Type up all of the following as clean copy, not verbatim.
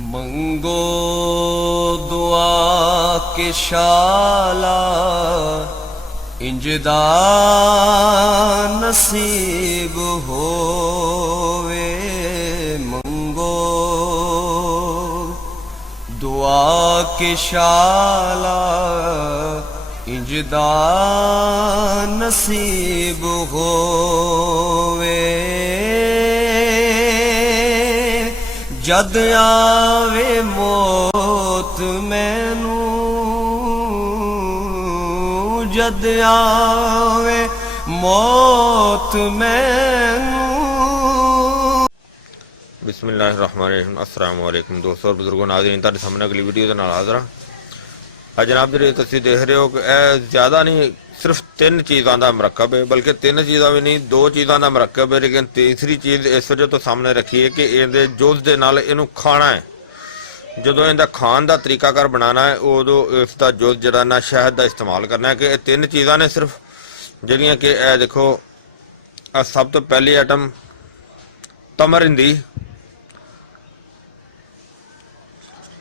मंगो दुआ के शाला इंजदा नसीब होवे। मंगो दुआ के शाला इंजदा नसीब होवे। जद आवे मौत मैनू, जद आवे मौत मैनू। बिस्मिल्लाहिर्रहमानिर्रहीम। अस्सलाम वालेकुम दोस्तों और बुजुर्गों, नाज़रीन तुहाडे सामने अगली वीडियो दे नाल हाज़र हां। जनाब जी तुसीं देख रहे हो कि ज़्यादा नहीं सिर्फ 3 चीज़ों का मरकब है, बल्कि 3 चीज़ां भी नहीं 2 चीज़ों का मरकब है। लेकिन तीसरी चीज़ इस वजह तो सामने रखी है कि इहदे जुज़ दे नाल इहनूं खाना है। जो इहदा खाण का तरीकाकार बनाना है उदों इसका जुज़ जिहड़ा ना शहद का इस्तेमाल करना है। कि 3 चीज़ां ने सिर्फ जिहड़ियां कि देखो सब तो पहली आइटम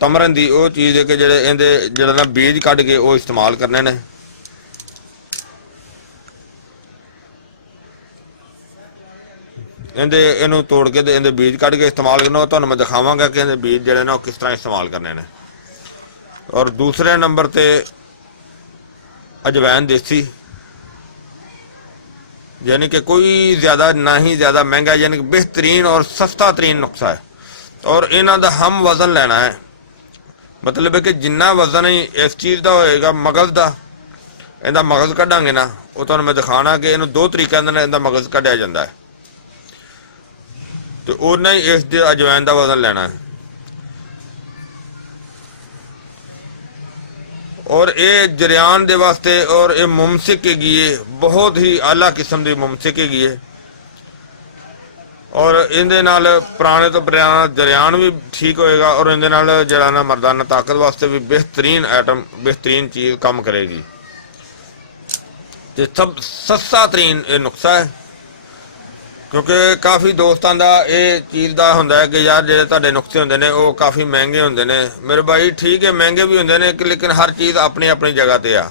तमरिंदी वो चीज़ है कि जेह्ड़े इहदे जेह्ड़ा ना बीज कढ के वो इस्तेमाल करने ने। इहनूं तोड़ के इहदे बीज कढ के इस्तेमाल करना, तुहानूं मैं दिखावांगा कि इहदे बीज जेह्ड़े ना किस तरह इस्तेमाल करने ने। और दूसरे नंबर ते अजवैन देसी, यानी कि कोई ज़्यादा ना ही ज़्यादा महंगा, यानी कि बेहतरीन और सस्ता तरीन नुस्खा है। और इन्हां दा हम वज़न लेना है, मतलब है कि जिन्ना वज़न ही इस चीज़ का होएगा मगज़ का, इहदा मगज़ कढांगे ना, वो तुहानूं मैं दिखाना कि इहनूं 2 तरीक़े नाल इहदा मगज़ कढिया जांदा है। तो उन्ना ही इस अजवैन का वज़न लेना है। और ये जरियान दे वास्ते और ये मुमसिक हैगी है, बहुत ही आला किस्म की मुमसिक हैगी है। और इहदे नाल पुराने तो पुराना जरियान भी ठीक होएगा और इहदे नाल जिहड़ा ना मर्दाना ताकत वास्ते भी बेहतरीन आइटम, बेहतरीन चीज़ काम करेगी। तो सब सस्ता तरीन ये नुस्खा है, क्योंकि काफ़ी दोस्तों का ये चीज़ का होंदा है कि यार जो तुहाडे नुस्खे होंदे ने वो काफ़ी महंगे होंदे ने। मेरे भाई ठीक है महंगे भी होंदे ने, लेकिन हर चीज़ अपनी अपनी जगह पर आ।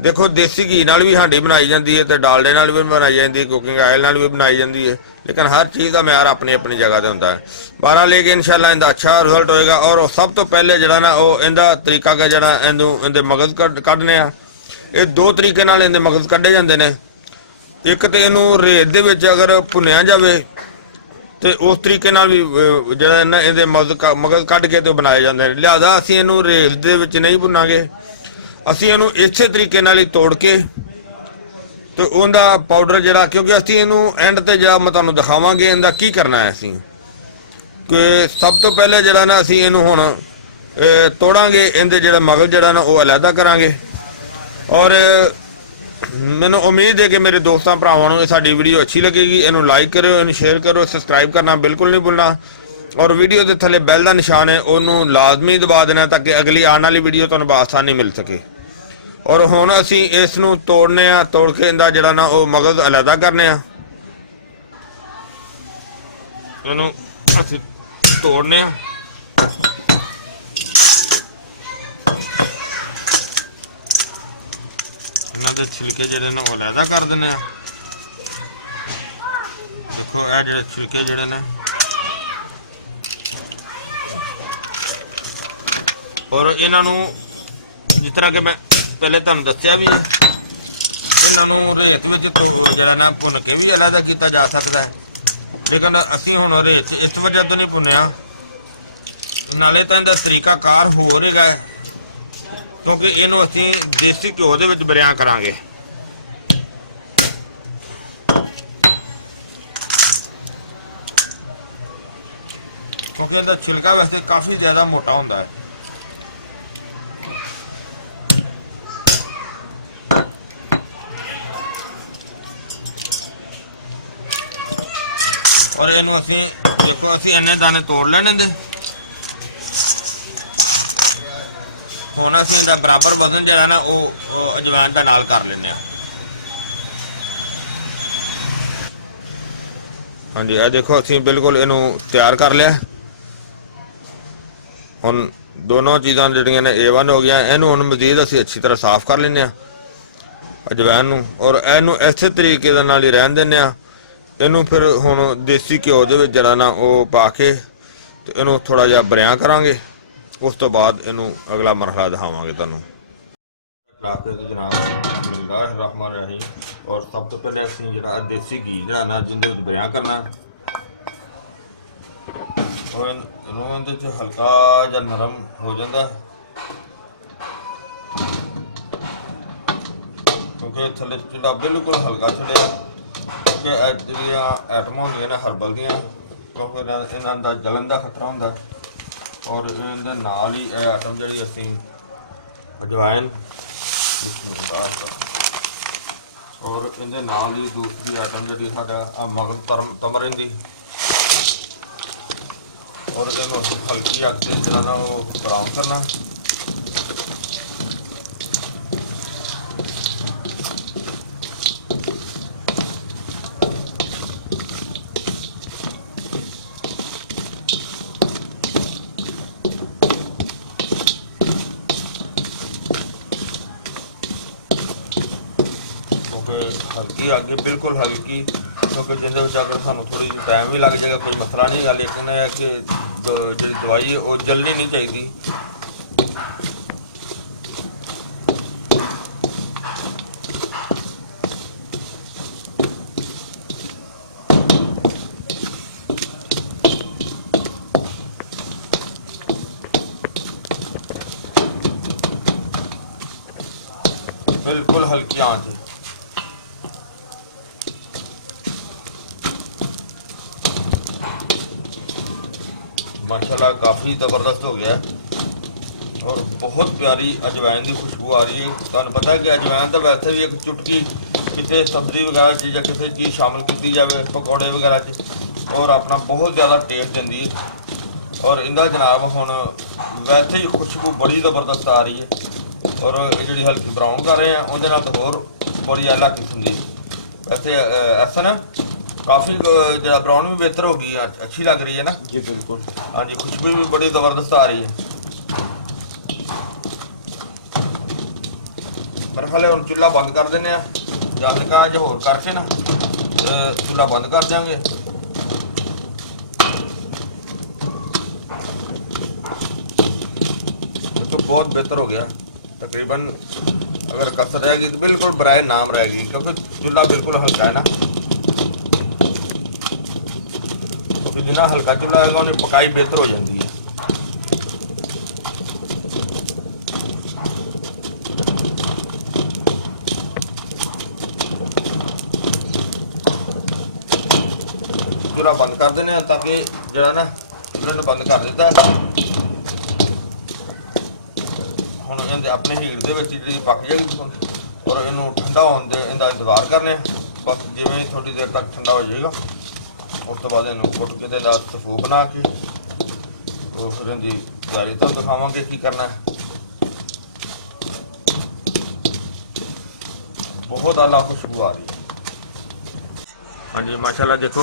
देखो देसी घी नाल भी हांडी बनाई जाती है, तो डालडे नाल भी बनाई जाती है, कुकिंग आयल नाल भी बनाई जाती है। लेकिन हर चीज़ का म्यार अपनी अपनी जगह पर होंदा है। बारह लेके इंशाल्लाह इनका अच्छा रिजल्ट होएगा। और सब तो पहले जिहड़ा ना वो इहदा तरीका का जिहड़ा इहदे मगज़ कढने आ, ये 2 तरीके नाल इहदे मगज़ कढे जांदे ने। एक तो इनू रेत दे विच अगर भुनिया जाए तो उस तरीके नाल भी जिहड़ा ना इहदे मगज़ कढ के तो बनाए जाते हैं। लिहाजा असीं इनू रेत दे विच नहीं भुनांगे, असीं इनू इसे तरीके नाल ही तोड़ के तो उहदा पाउडर जिहड़ा, क्योंकि असीं इनू एंड ते जिहड़ा मैं तुहानूं दिखावांगे इहदा की करना है। असीं कि सब तो पहले जिहड़ा ना असीं इनू हुण तोड़ांगे, इहदे जिहड़ा मगज़ जिहड़ा ना वो अलहदा करांगे। और मैनू उम्मीद है कि मेरे दोस्तों भरावां साडी वीडियो अच्छी लगेगी। इनू लाइक करो, इनू शेयर करो, सबसक्राइब करना बिल्कुल नहीं भूलना। और वीडियो के थले बैल का निशान है उन्होंने लाजमी दबा देना, ताकि अगली आने वाली वीडियो तुहानूं आसानी मिल सके। और हुण असीं इस नूं तोड़ने आ, तोड़ के इहदा जिहड़ा ना वो मगज़ अलहदा करने आ। इहनूं असीं तोड़ने आ, इन्हां दे छिलके जिहड़े ने अलहदा कर दिंदे आ। देखो ये जिहड़े छिलके जिहड़े ने, और इन्हां नूं जिस तरह के मैं पहले तुहानूं दस्सिया भी है, इन्हां नूं रेत विच जिहड़ा ना भुन के भी अलहदा किया जा सकता है। लेकिन असीं हुण रेत इस वजह तो नहीं भुनिया, नाले तो इहदा तरीका कार होर हैगा है, क्योंकि इनू असीं देसी घ्यो दे विच बरिया करांगे। क्योंकि इहदा छिलका वैसे काफ़ी ज़्यादा मोटा होंदा है। और इनू असीं देखो असीं इन्ने दाने तोड़ लेने दे। हुण असीं इहदा बराबर वजन जिहड़ा ना वो अजवाइन दा नाल कर लैंदे आ। हाँ जी, यह देखो असीं बिल्कुल इनू तैयार कर लिया। ਹੁਣ ਦੋਨੋਂ ਚੀਜ਼ਾਂ ਜਿਹੜੀਆਂ ਨੇ A1 ਹੋ ਗਈਆਂ। ਇਹਨੂੰ ਹੁਣ ਮਜ਼ੀਦ ਅਸੀਂ ਅੱਛੀ ਤਰ੍ਹਾਂ ਸਾਫ਼ ਕਰ ਲੈਂਦੇ ਹਾਂ ਅਜਵਾਇਣ ਨੂੰ, ਔਰ ਇਹਨੂੰ ਇਸੇ ਤਰੀਕੇ ਦੇ ਨਾਲ ਹੀ ਰਹਿਣ ਦਿੰਦੇ ਹਾਂ। ਇਹਨੂੰ ਫਿਰ ਹੁਣ ਦੇਸੀ ਘਿਓ ਦੇ ਵਿੱਚ ਜਿਹੜਾ ਨਾ ਉਹ ਪਾ ਕੇ ਤੇ ਇਹਨੂੰ ਥੋੜਾ ਜਿਹਾ ਬਰਿਆ ਕਰਾਂਗੇ। ਉਸ ਤੋਂ ਬਾਅਦ ਇਹਨੂੰ ਅਗਲਾ ਮਰਹਲਾ ਦਿਖਾਵਾਂਗੇ ਤੁਹਾਨੂੰ। ਰਹਿਮਾਨ ਰਹੀਮ। ਔਰ ਸਭ ਤੋਂ ਪਹਿਲੇ ਅਸੀਂ ਜਿਹੜਾ ਦੇਸੀ ਘੀ ਜਿਹੜਾ ਨਾ ਜਿਹਦੇ ਵਿੱਚ ਬਰਿਆ ਕਰਨਾ, ਔਰ ਇਹਨੂੰ ਇਹਦੇ 'ਚ ਹਲਕਾ ਜਿਹਾ ਨਰਮ ਹੋ ਜਾਂਦਾ ਕਿਉਂਕਿ ਥੱਲੇ ਚੁੱਲ੍ਹਾ ਬਿਲਕੁਲ ਹਲਕਾ ਛੱਡਿਆ, ਕਿਉਂਕਿ ਇਹ ਜਿਹੜੀਆਂ ਆਈਟਮਾਂ ਹੁੰਦੀਆਂ ਨੇ ਹਰਬਲ ਦੀਆਂ, ਕਿਉਂਕਿ ਇਹਨਾਂ ਦਾ ਜਲਣ ਦਾ ਖਤਰਾ ਹੁੰਦਾ। ਔਰ ਇਹਦੇ ਨਾਲ ਹੀ ਇਹ ਆਈਟਮ ਜਿਹੜੀ ਅਸੀਂ ਅਜਵਾਇਨ, ਔਰ ਇਹਦੇ ਨਾਲ ਹੀ ਦੂਸਰੀ ਆਈਟਮ ਜਿਹੜੀ ਸਾਡਾ ਮਗਜ਼ ਤਮਰਿੰਦ ਦੀ, ਔਰ ਇਹਨੂੰ ਹਲਕੀ ਅੱਗ ਤੇ ਜਿਹੜਾ ਨਾ ਉਹ ਬਰਾਊਨ ਕਰਨਾ। हल्की आगे बिल्कुल हल्की, क्योंकि जिंदे अगर सानू थोड़ी टाइम भी लग जाएगा कोई मसला नहीं है, लेकिन यह कि जी दवाई है वो जलनी नहीं चाहिए। बिल्कुल हल्की आंच है। माशाल्लाह काफ़ी ज़बरदस्त हो गया है और बहुत प्यारी अजवाइन की खुशबू आ रही है। तुहानू पता है कि अजवाइन तो वैसे भी एक चुटकी किसी सब्जी वगैरह या किसी चीज़ शामिल की जाए पकौड़े वगैरह और अपना बहुत ज़्यादा टेस्ट देंदी है। और इनका जनाब हुण वैसे ही खुशबू बड़ी ज़बरदस्त आ रही है और जी हल्की ब्राउन कर रहे हैं उहदे नाल तो होर बड़ी अला किस्म की। वैसे ऐसा ना काफ़ी जरा ब्राउन भी बेहतर हो गई, अच्छी लग रही है ना जी। बिल्कुल हाँ जी, खुशबू भी बड़ी ज़बरदस्त आ रही है। मेरे ख्याल हम चूल्हा बंद कर देने, या हल्का जो होर करके ना चूल्हा बंद कर देंगे। तो बहुत बेहतर हो गया, तकरीबन अगर कसर रहेगी तो बिल्कुल बराए नाम रहेगी, क्योंकि चूल्हा बिल्कुल हल्का है ना। जिन्ना हल्का चूल्हा होगा उन्हें पकाई बेहतर हो जाती है। चूल्हा बंद कर देने ताकि जरा ना चूल्हे ने बंद कर दिता हुण इहदे अपने हीट दे विच जी पक जाएगी और इनू ठंडा होने इहदा इंतजार करने। बस जिवें थोड़ी देर तक ठंडा हो जाएगा उस तो बाद इनू कुट के सफू बना के तो फिर इनकी तैयारी तो दिखावांगे की करना है। बहुत आला खुशबू आ रही है। हाँ जी माशाल्लाह देखो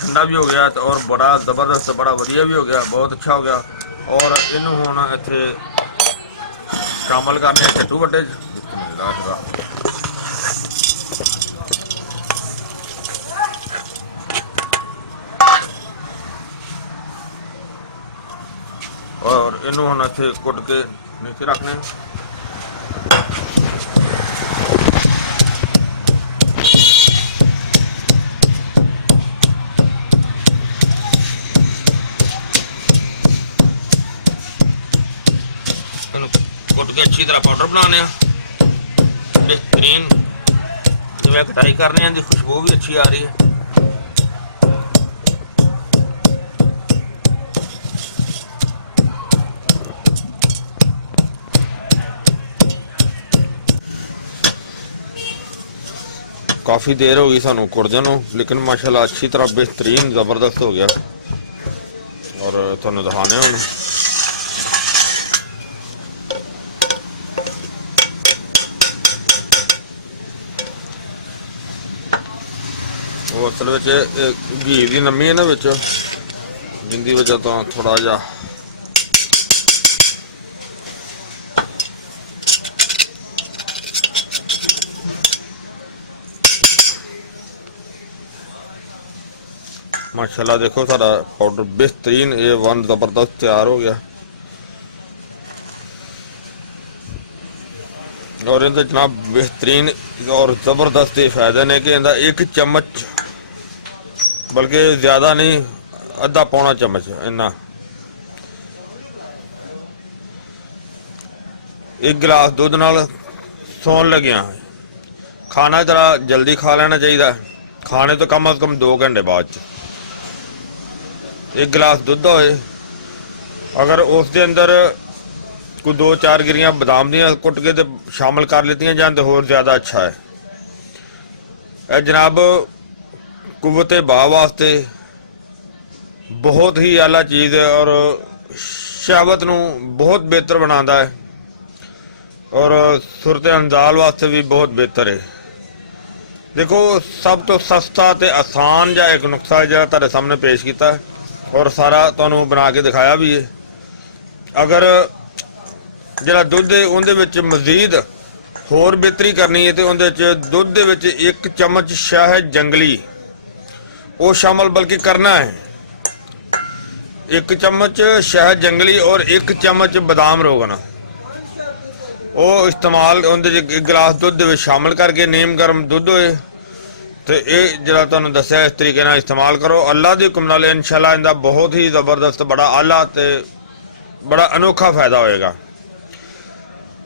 ठंडा भी हो गया तो और बड़ा ज़बरदस्त बड़ा वधिया भी हो गया, बहुत अच्छा हो गया। और इनू हुण इत्थे शामिल करने चट्टू वड्डे और इनू हम इत्थे कुट के नीचे रखने। कुट के अच्छी तरह पाउडर बनाने बेहतरीन, जिवें कटाई करने की खुशबू भी अच्छी आ रही है। काफ़ी देर हो गई सानू कुड़दे नूं, लेकिन माशाल्लाह अच्छी तरह बेहतरीन ज़बरदस्त हो गया और तुहानू दिखाने हुण। वो असल में घी की नमी है ना विच, जिंदी वजह तो थोड़ा जा माशाल्लाह देखो सारा पाउडर बेहतरीन A1 जबरदस्त तैयार हो गया। और इनके जनाब बेहतरीन और जबरदस्त ये फायदे ने कि इनका 1 चम्मच बल्कि ज्यादा नहीं अद्धा पौना चम्मच इन्ना 1 गिलास दुध नाल सौन लगिया। खाना जरा जल्दी खा लेना चाहिए, खाने तो कम अज कम 2 घंटे बाद 1 गिलास दुध होए, अगर उसके अंदर कोई 2-4 गिरियां बादाम दियां कुट के ते शामिल कर लेतियां जान तो होर ज्यादा अच्छा है। यह जनाब कुव्वते बाह वास्ते बहुत ही आला चीज़ है और शहावत नूं बहुत बेहतर बनाता है और सुरते अंजाल वास्ते भी बहुत बेहतर है। देखो सब तो सस्ता ते आसान जा एक नुस्खा है जो तुहाडे सामने पेश किया और सारा तुहानूं बना के दिखाया भी है। अगर जिहड़ा दुध है उहदे विच मजीद होर बेहतरी करनी है तो उहदे च दुध दे विच 1 चम्मच शहद जंगली वो शामिल बल्कि करना है। 1 चम्मच शहद जंगली और 1 चम्मच बादाम रोगन वो इस्तेमाल उहदे 1 गिलास दुध दे विच शामिल करके नीम गर्म दुध होए तो ये जिहड़ा तुहानूं दस्सिया इस तरीके नाल इस्तेमाल करो। अल्लाह दी हुक्म नाल इंशाअल्लाह इहदा बहुत ही जबरदस्त बड़ा आला ते बड़ा अनोखा फायदा होएगा।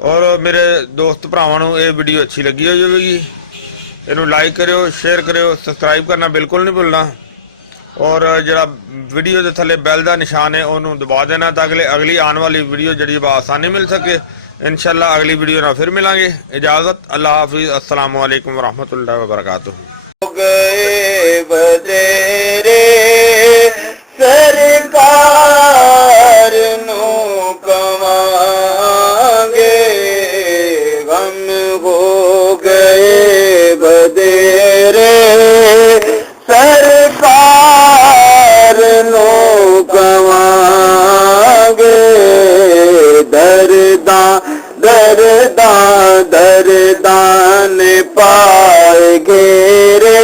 और मेरे दोस्त भरावां नूं ये वीडियो अच्छी लगी होगी, इनू लाइक करो, शेयर करो, सब्सक्राइब करना बिल्कुल नहीं भुलना और जरा वीडियो के थले बैल का निशान है उन्होंने दबा देना ताकि अगली आने वाली वीडियो जी आसानी मिल सके। इंशाल्लाह अगली वीडियो ना फिर मिलांगे। इजाज़त, अल्लाह हाफिज़, अस्सलाम वालेकुम वरहमतुल्लाहि वबरकातुहू। गए बतेरे सरकार नू कमांगे, गम हो गए बतेरे सरकार नू कमांगे, दरदां ने पाए घेरे।